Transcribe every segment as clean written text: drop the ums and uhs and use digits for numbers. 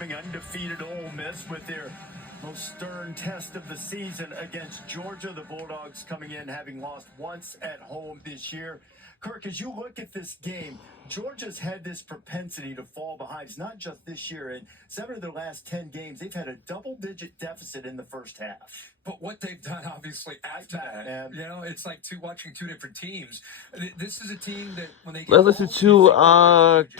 Undefeated Ole Miss with their most stern test of the season against Georgia. The Bulldogs coming in having lost once at home this year. Kirk, as you look at this game, Georgia's had this propensity to fall behind. It's not just this year. In 7 of their last 10 games, they've had a double-digit deficit in the first half. But what they've done, obviously, after that, it's like watching two different teams. This is a team that when they get Let's listen to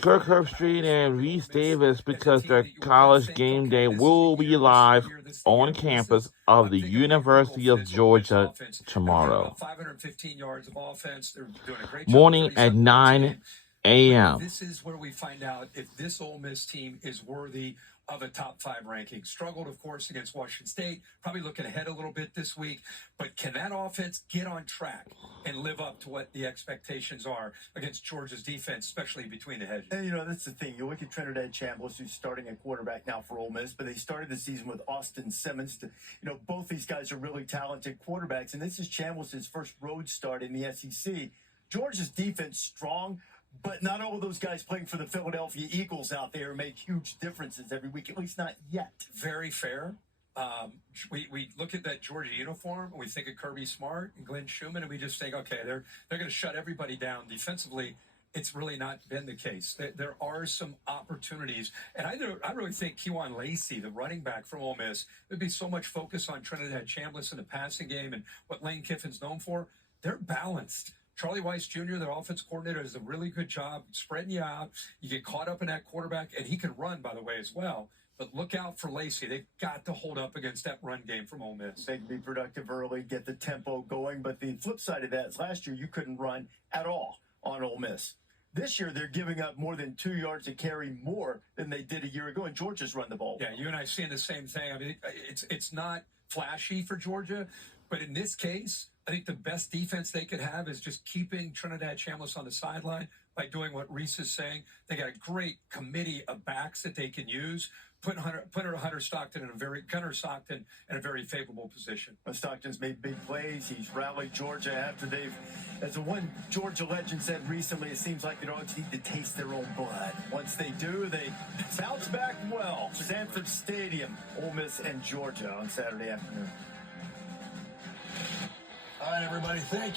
Kirk Herbstreit and Reese Davis because their college game day will be live on campus of the University of Georgia tomorrow. 515 yards of offense. They're doing a great morning at 9 a.m. This is where we find out if this Ole Miss team is worthy of a top 5 ranking. Struggled, of course, against Washington State. Probably looking ahead a little bit this week. But can that offense get on track and live up to what the expectations are against Georgia's defense, especially between the hedges? And, that's the thing. You look at Trinidad Chambliss, who's starting at quarterback now for Ole Miss, but they started the season with Austin Simmons. Both these guys are really talented quarterbacks, and this is Chambliss' first road start in the SEC. Georgia's defense strong, but not all of those guys playing for the Philadelphia Eagles out there make huge differences every week, at least not yet. Very fair. We look at that Georgia uniform, and we think of Kirby Smart and Glenn Schumann, and we just think, okay, they're going to shut everybody down defensively. It's really not been the case. There are some opportunities, and I really think Kewan Lacey, the running back from Ole Miss, there'd be so much focus on Trinidad Chambliss in the passing game and what Lane Kiffin's known for. They're balanced. Charlie Weiss Jr., their offense coordinator, does a really good job spreading you out. You get caught up in that quarterback, and he can run, by the way, as well. But look out for Lacey. They've got to hold up against that run game from Ole Miss. They can be productive early, get the tempo going. But the flip side of that is last year you couldn't run at all on Ole Miss. This year they're giving up more than 2 yards a carry more than they did a year ago, and Georgia's run the ball. Yeah, you and I seeing the same thing. I mean, it's not flashy for Georgia, but in this case, I think the best defense they could have is just keeping Trinidad Chambliss on the sideline by doing what Reese is saying. They got a great committee of backs that they can use. Put Gunnar Stockton in a very favorable position. Stockton's made big plays. He's rallied Georgia after as one Georgia legend said recently, it seems like the Dogs need to taste their own blood. Once they do, they bounce back well. Sanford Stadium, Ole Miss and Georgia on Saturday afternoon. All right, everybody, thank you.